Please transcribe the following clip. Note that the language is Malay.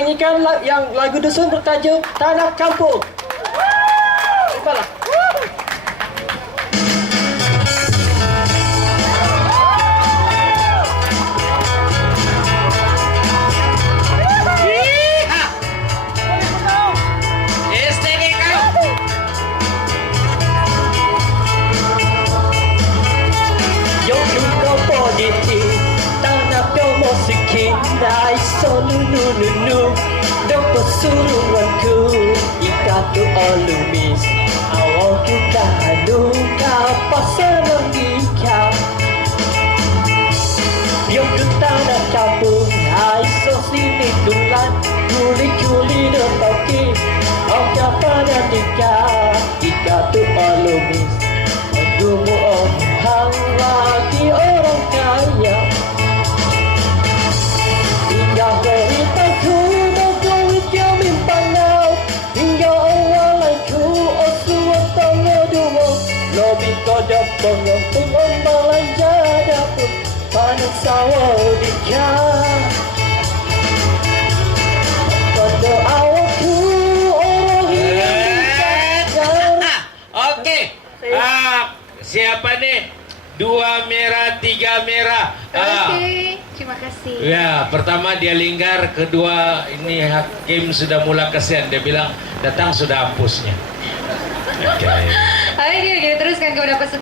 menyanyikan yang lagu dusun bertajuk Tanah Kampung. Terimalah. Dai sonu nu nu nu Dopo suruhanku Ikatu olumis Awalku tahanu Kapal senang ikau Yoku tanah kampung Hai sosini tulan Kuli-kuli dotoki Oka pada nikah Ikatu olumis Gumu orang lagi orang kaya hingga beritaku berkulit jamin panau hingga awalku osuat tangan dua lebih kodak pengantung ombalan jada pun panen sawah dikah pada awalku orang hilang. Okey. Siapa ni? 2 merah, 3 merah. Okey, terima kasih. Ya, pertama dia lingkar, kedua ini hakim sudah mula kesian. Dia bilang datang sudah hapusnya. Okey. Ayo kita teruskan kepada peserta.